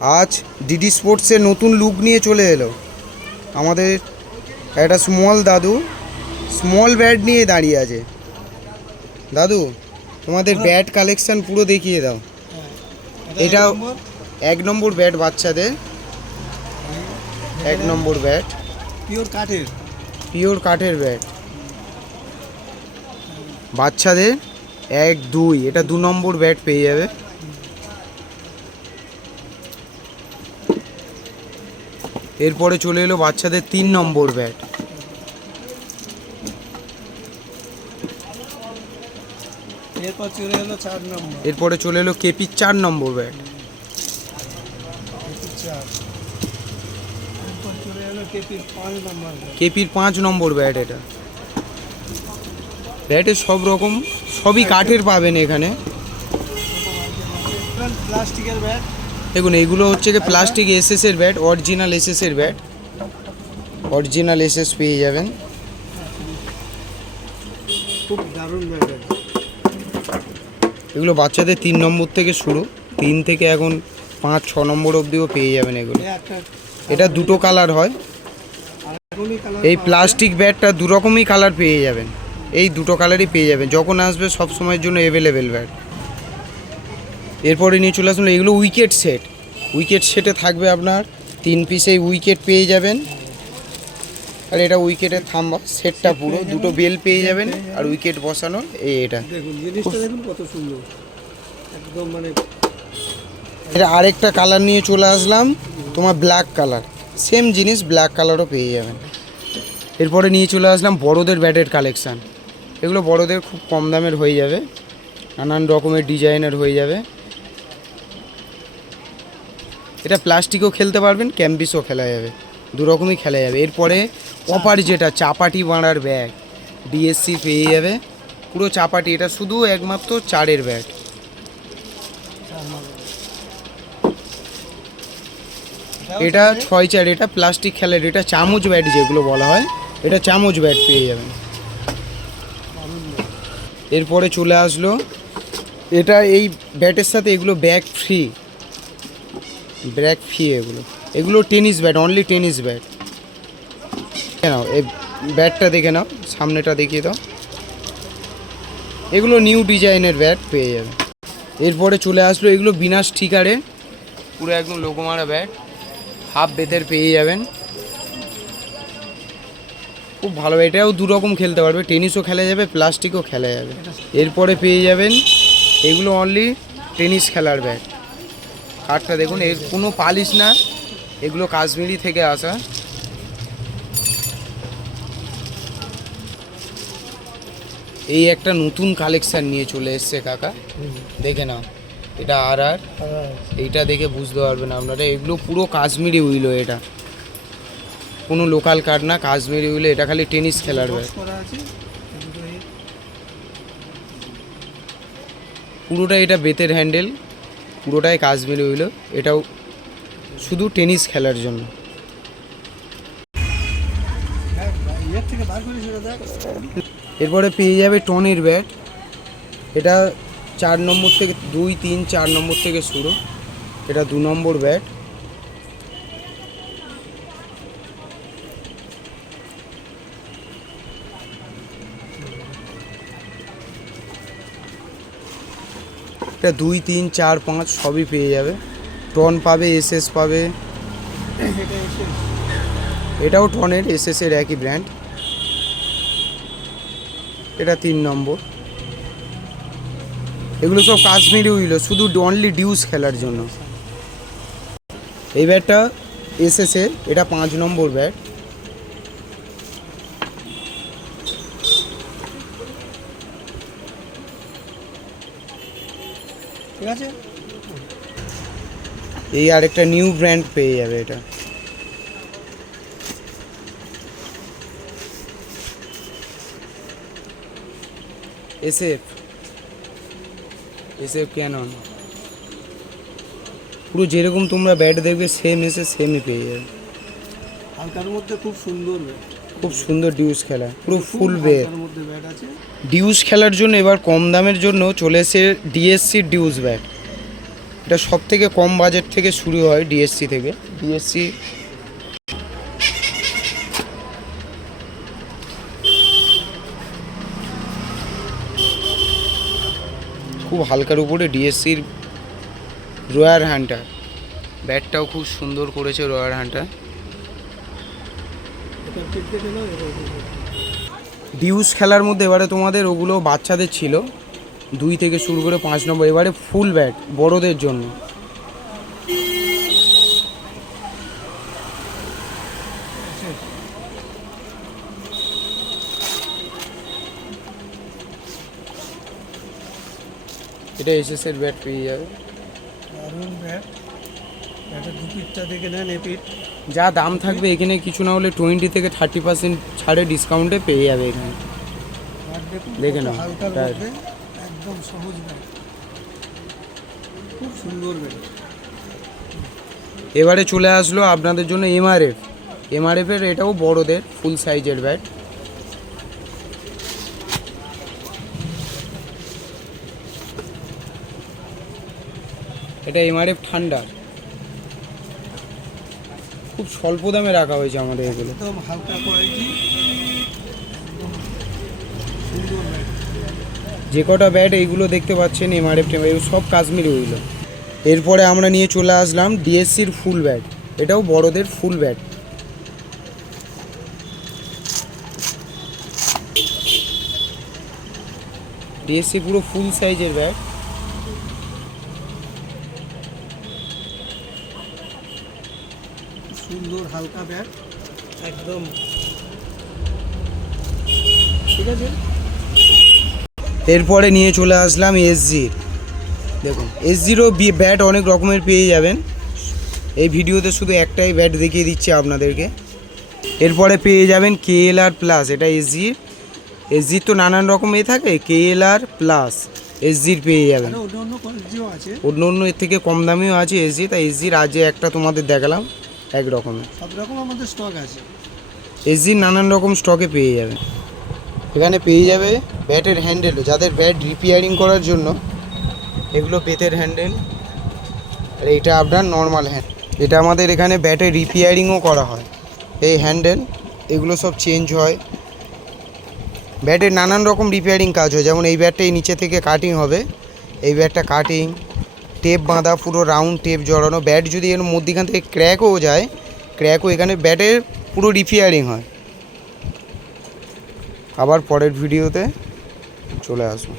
আজ ডিডি স্পোর্টসের নতুন লুক নিয়ে চলে এলো। আমাদের একটা স্মল দাদু স্মল ব্যাট নিয়ে দাঁড়িয়ে আছে। দাদু তোমাদের ব্যাট কালেকশন পুরো দেখিয়ে দাও। এটা এক নম্বর। ব্যাট বাচ্চাদের। এক নম্বর ব্যাট পিওর কাঠের। পিওর কাঠের ব্যাট বাচ্চাদের এক দুই এটা দু নম্বর ব্যাট পেয়ে যাবে। এরপরে চলে এলো বাচ্চাদের তিন নম্বর ব্যাট। এরপর চলে এলো কেপির চার নম্বর ব্যাট। কেপির পাঁচ নম্বর ব্যাট। এটা। ব্যাটের সব রকম সবই কাঠের পাবেন এখানে। প্লাস্টিকের ব্যাগ দেখুন এগুলো হচ্ছে কি প্লাস্টিক এসএস এর ব্যাট অরিজিনাল এসএস এর ব্যাট অরিজিনাল এসএস পেয়ে যাবেন। খুব দারুণ এগুলো বাচ্চাদের তিন নম্বর থেকে শুরু। তিন থেকে এখন পাঁচ ছ নম্বর অবধিও পেয়ে যাবেন এগুলো। এটা দুটো কালার হয়। এই প্লাস্টিক ব্যাটটা দু রকমই কালার পেয়ে যাবেন। এই দুটো কালারই পেয়ে যাবেন। যখন আসবে সব সময়ের জন্য অ্যাভেলেবেল ব্যাট এরপরে নিয়ে চলে আসুন এগুলো উইকেট সেট উইকেট সেটে থাকবে আপনার তিন পিসেই উইকেট পেয়ে যাবেন। আর এটা উইকেটের থাম্বা সেটটা পুরো দুটো বেল পেয়ে যাবেন আর উইকেট বসানো এই এটা। দেখুন কত সুন্দর। একদম মানে এটা আরেকটা কালার নিয়ে চলে আসলাম তোমার ব্ল্যাক কালার সেম জিনিস ব্ল্যাক কালারও পেয়ে যাবেন। এরপরে নিয়ে চলে আসলাম বড়োদের ব্যাটের কালেকশান এগুলো বড়োদের খুব কম দামের হয়ে যাবে। নানান রকমের ডিজাইনের হয়ে যাবে। এটা প্লাস্টিকও খেলতে পারবেন ক্যাম্পিসও খেলা যাবে দু রকমই খেলা যাবে। এরপরে অপার যেটা, চাপাটি বাঁড়ার ব্যাগ ডিএসসি পেয়ে যাবে, পুরো চাপাটি, এটা শুধু একমাত্র চারের ব্যাট এটা ছয় চার, এটা প্লাস্টিক খেলার, এটা চামচ ব্যাট যেগুলো বলা হয়, এটা চামচ ব্যাট পেয়ে যাবেন। এরপরে চলে আসলো, এটা এই ব্যাটের সাথে এগুলো ব্যাগ ফ্রি ব্যাগ ফি এগুলো। এগুলো tennis bat only tennis bat. দেখে নাও, এই ব্যাটটা দেখে নাও, সামনেটা দেখিয়ে দাও। এগুলো নিউ ডিজাইনের ব্যাট পেয়ে যাবে। এরপরে চলে আসলো এগুলো বিনা স্টিকারে পুরো একদম লোকমারা ব্যাট। হাফ বেতের পেয়ে যাবেন। খুব ভালো, এটাও দু রকম খেলতে পারবে। টেনিসও খেলা যাবে, প্লাস্টিকও খেলা যাবে। এরপরে পেয়ে যাবেন, এগুলো অনলি টেনিস খেলার ব্যাট। কাঠটা দেখুন, এর কোনো পালিশ না। এগুলো কাশ্মীরি থেকে আসা। এই একটা নতুন কালেকশান নিয়ে চলে এসছে কাকা। দেখে নাও, এটা আর আর। এইটা দেখে বুঝতে পারবেন আপনারা। এগুলো পুরো কাশ্মীরি উইলো এটা। কোনো লোকাল কার্ড না, কাশ্মীরি উইলো। এটা খালি টেনিস খেলার ব্যাট। পুরোটা এটা বেতের হ্যান্ডেল পুরোটাই কাশ্মীরি উইলো এটাও শুধু টেনিস খেলার জন্য। এরপরে পেয়ে যাবে টনের ব্যাট। এটা চার নম্বর থেকে দুই, তিন, চার নম্বর থেকে শুরু। এটা দু নম্বর ব্যাট। এটা দুই, তিন, চার, পাঁচ সবই পেয়ে যাবে। টন পাবে এসএস পাবে। এটাও টনের এসএস এর একই ব্র্যান্ড এটা তিন নম্বর। এগুলো সব কাশ্মীরি উইলো শুধু অনলি ডিউস খেলার জন্য। এই ব্যাটটা এসএস এর, এটা পাঁচ নম্বর ব্যাট। ঠিক আছে? এই আরেকটা নিউ ব্র্যান্ড পেয়ে যাবে এটা। এসএফ এসএফ ক্যানন পুরো যেরকম তোমরা ব্যাট দেখবে সেম এসে সেমই পেয়ে যাবে। হালকার মধ্যে খুব সুন্দর ব্যাট খুব সুন্দর ডিউস খেলা পুরো ফুল বে ব্যাট। ডিউস খেলার জন্য এবার কম দামের জন্য চলে এসে ডিএসসি ডিউস ব্যাট। এটা সব থেকে কম বাজেট থেকে শুরু হয় ডিএসসি থেকে। ডিএসসি খুব হালকার উপরে ডিএসসির রয়্যার হান্টার। ব্যাটটাও খুব সুন্দর করেছে রয়্যার হান্টার এটা ক্রিকেটে না এটা ডিউস খেলার মধ্যে এবারে তোমাদের ওগুলো বাচ্চাদের ছিল। দুই থেকে শুরু করে পাঁচ নম্বর, এবারে ফুল ব্যাট বড়দের জন্য। এটা এসএস এর ব্যাট পেয়ে যাবে। দারুণ ব্যাট এটা দু পিঠটা দেখে নেন এ পিঠ। যা দাম থাকবে এখানে কিছু না হলে টোয়েন্টি থেকে থার্টি পার্সেন্ট ছাড়ে ডিসকাউন্টে পেয়ে যাবে এখানে। দেখে নাও, একদম সহজ খুব সুন্দর এবারে চলে আসলো আপনাদের জন্য এমআরএফ এমআরএফ এর এটাও বড়দের ফুল সাইজের ব্যাট। এটা এমআরএফ ঠান্ডা খুব স্বল্প দামে রাখা হয়েছে আমাদের এগুলো। একদম হালকা কোয়ালিটি যে কটা ব্যাট এইগুলো দেখতে পাচ্ছেন এমআরএফ টেমআরএফ সব কাশ্মীরি ওইগুলো। এরপরে আমরা নিয়ে চলে আসলাম ডিএসসির ফুল ব্যাট এটাও বড়দের ফুল ব্যাট ডিএসসি পুরো ফুল সাইজের ব্যাট সুন্দর হালকা ব্যাট। একদম। ঠিক আছে? এরপরে নিয়ে চলে আসলাম এসজির দেখুন এসজিরও ব্যাট অনেক রকমের পেয়ে যাবেন। এই ভিডিওতে শুধু একটাই ব্যাট দেখিয়ে দিচ্ছি আপনাদেরকে। এরপরে পেয়ে যাবেন কেএলআর প্লাস এটা এসজির এসজির তো নানান রকম এ থাকে কেএলআর প্লাস এসজির পেয়ে যাবেন। অন্য অন্য অন্য অন্য এর থেকে কম দামেও আছে এসজি তাই এসজির আজে একটা তোমাদের দেখালাম। এক রকমের। সব রকম আমাদের স্টক আছে। এসজির নানান রকম স্টকে পেয়ে যাবে। এখানে পেয়ে যাবে ব্যাটের হ্যান্ডেলও যাদের ব্যাট রিপেয়ারিং করার জন্য এগুলো বেতের হ্যান্ডেল আর এটা আপনার নর্মাল হ্যান্ড এটা আমাদের এখানে ব্যাটের রিপেয়ারিংও করা হয়। এই হ্যান্ডেল এগুলো সব চেঞ্জ হয়। ব্যাটের নানান রকম রিপেয়ারিং কাজ হয়। যেমন এই ব্যাটটা এই নিচে থেকে কাটিং হবে। এই ব্যাটটা কাটিং টেপ বাঁধা, পুরো রাউন্ড টেপ জড়ানো ব্যাট যদি এর মধ্যেখান থেকে ক্র্যাকও যায় ক্র্যাকও এখানে ব্যাটের পুরো রিপেয়ারিং হয়। আবার পরের ভিডিওতে চলে আসব।